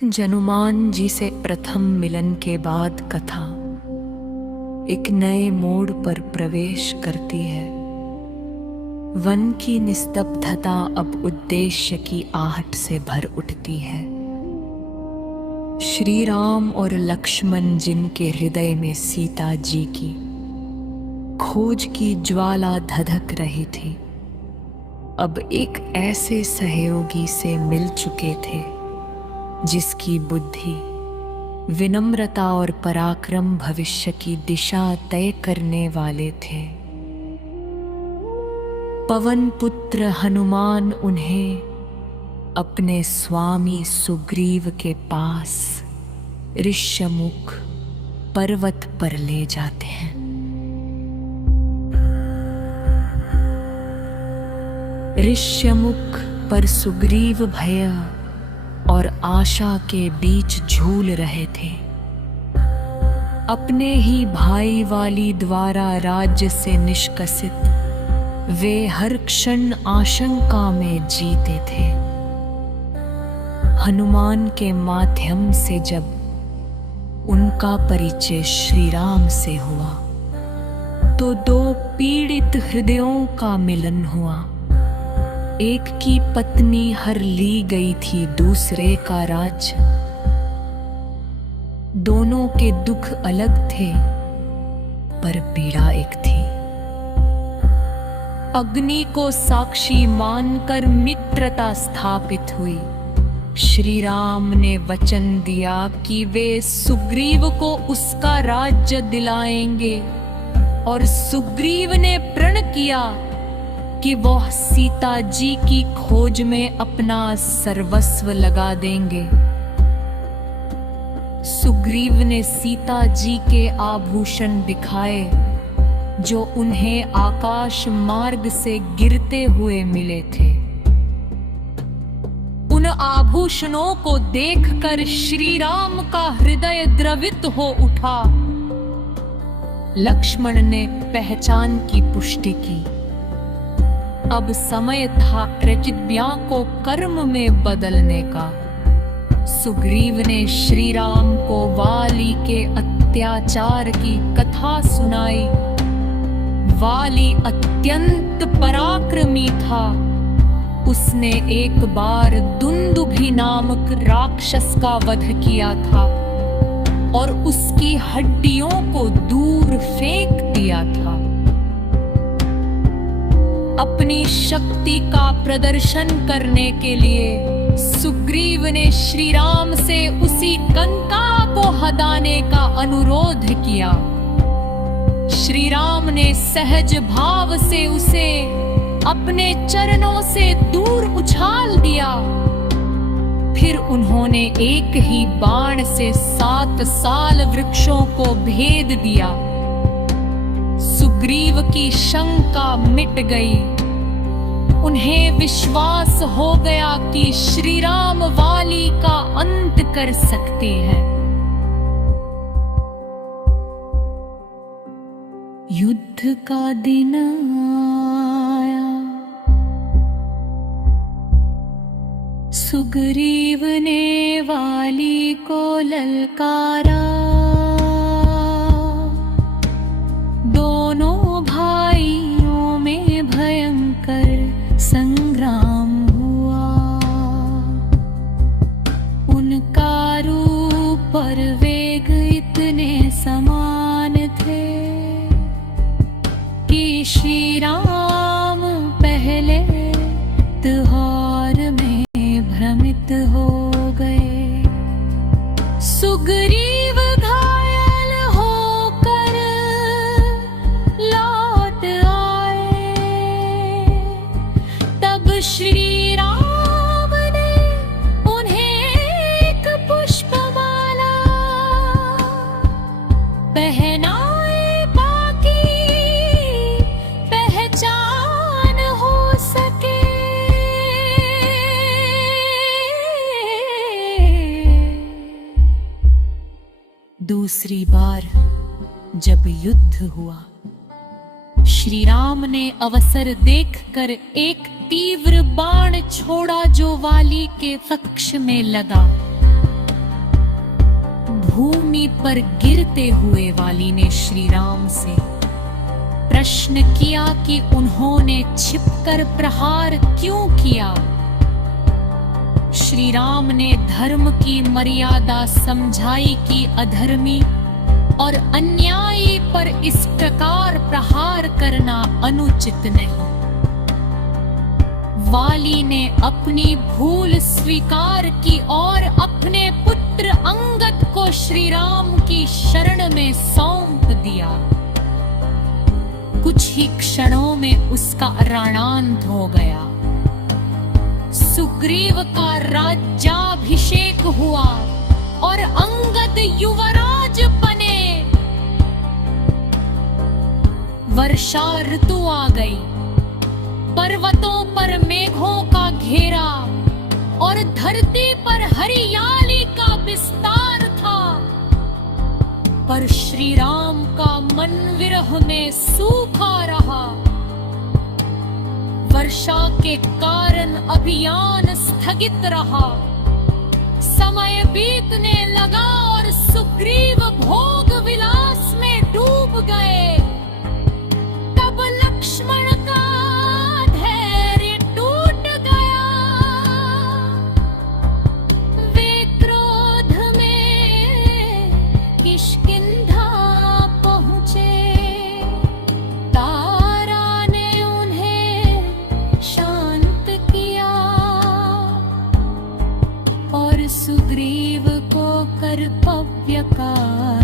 जनुमान जी से प्रथम मिलन के बाद कथा एक नए मोड़ पर प्रवेश करती है। वन की निस्तब्धता अब उद्देश्य की आहट से भर उठती है। श्री राम और लक्ष्मण जिनके हृदय में सीता जी की खोज की ज्वाला धधक रही थी, अब एक ऐसे सहयोगी से मिल चुके थे जिसकी बुद्धि, विनम्रता और पराक्रम भविष्य की दिशा तय करने वाले थे। पवन पुत्र हनुमान उन्हें अपने स्वामी सुग्रीव के पास ऋष्यमुख पर्वत पर ले जाते हैं। ऋष्यमुख पर सुग्रीव भय और आशा के बीच झूल रहे थे। अपने ही भाई वाली द्वारा राज्य से निष्कसित वे हर क्षण आशंका में जीते थे। हनुमान के माध्यम से जब उनका परिचय श्री राम से हुआ तो दो पीड़ित हृदयों का मिलन हुआ। एक की पत्नी हर ली गई थी दूसरे का राज्य। दोनों के दुख अलग थे पर पीड़ा एक थी। अग्नि को साक्षी मानकर मित्रता स्थापित हुई। श्री राम ने वचन दिया कि वे सुग्रीव को उसका राज्य दिलाएंगे और सुग्रीव ने प्रण किया कि वह सीता जी की खोज में अपना सर्वस्व लगा देंगे। सुग्रीव ने सीता जी के आभूषण दिखाए जो उन्हें आकाश मार्ग से गिरते हुए मिले थे। उन आभूषणों को देखकर श्री राम का हृदय द्रवित हो उठा। लक्ष्मण ने पहचान की पुष्टि की। अब समय था प्रतिज्ञा को कर्म में बदलने का। सुग्रीव ने श्री राम को वाली के अत्याचार की कथा सुनाई। वाली अत्यंत पराक्रमी था। उसने एक बार दुंदुभि नामक राक्षस का वध किया था और उसकी हड्डियों को दूर फेंक दिया था। अपनी शक्ति का प्रदर्शन करने के लिए सुग्रीव ने श्री राम से उसी कंका को हटाने का अनुरोध किया। श्री राम ने सहज भाव से उसे अपने चरणों से दूर उछाल दिया। फिर उन्होंने एक ही बाण से 7 साल वृक्षों को भेद दिया। सुग्रीव की शंका मिट गई। उन्हें विश्वास हो गया कि श्री राम वाली का अंत कर सकते हैं। युद्ध का दिन आया। सुग्रीव ने वाली को ललकारा। दोनों भाइयों में भयंकर संग्राम हुआ। उनका रूप और वेग इतने समान थे कि श्री राम पहले त्योहार में भ्रमित हो गए। सुग्रीव घायल होकर लौट आए। तब श्री राम ने उन्हें एक पुष्पमाला पहनाए ताकि पहचान हो सके। दूसरी बार जब युद्ध हुआ, श्री राम ने अवसर देखकर एक तीव्र बाण छोड़ा जो वाली के वक्ष में लगा। भूमि पर गिरते हुए वाली ने श्री राम से प्रश्न किया कि उन्होंने छिपकर प्रहार क्यों किया। श्री राम ने धर्म की मर्यादा समझाई कि अधर्मी और अन्यायी पर इस प्रकार प्रहार करना अनुचित नहीं। वाली ने अपनी भूल स्वीकार की और अपने पुत्र अंगद को श्री राम की शरण में सौंप दिया। कुछ ही क्षणों में उसका रणांत हो गया। सुग्रीव का राज्याभिषेक हुआ और अंगद युवराज बने। वर्षा ऋतु आ गई। पर्वतों पर मेघों का घेरा और धरती पर हरियाली का विस्तार था, पर श्री राम का मन विरह में सूखा रहा। वर्षा के कारण अभियान स्थगित रहा। समय बीतने लगा और सुग्रीव भोग विलास में डूब गए। तब लक्ष्मण का धैर्य टूट गया। वे क्रोध में किष्किंधा पहुंचे। तारा ने उन्हें शांत किया और सुग्रीव को कर्तव्य का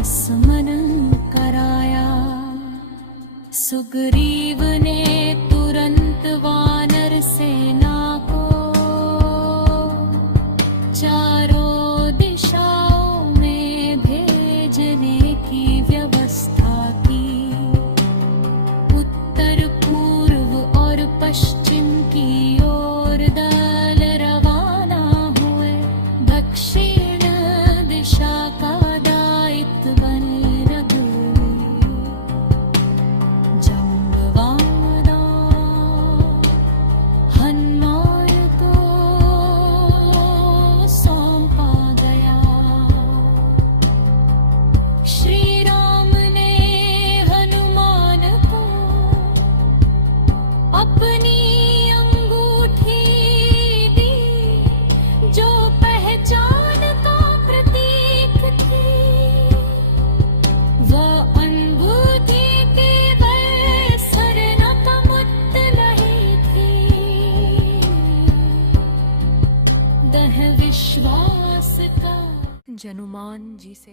स्मरण कराया। सुग्रीव ने तुरंत वानर सेना को चारों दिशाओं में भेजने की व्यवस्था की। उत्तर पूर्व और पश्चिम की ओर दल रवाना हुए। दक्षिण दिशा का दायित्व बने रघुवीर। जंगवादा हनुमान को सौंपा गया। श्री राम ने हनुमान को अपनी अंगूठी दी, जो पहचान का प्रतीक थी। वह अनुभूति केवल स्वर्ण कमुत्त नहीं थी, दृढ़ विश्वास का। जनुमान जी से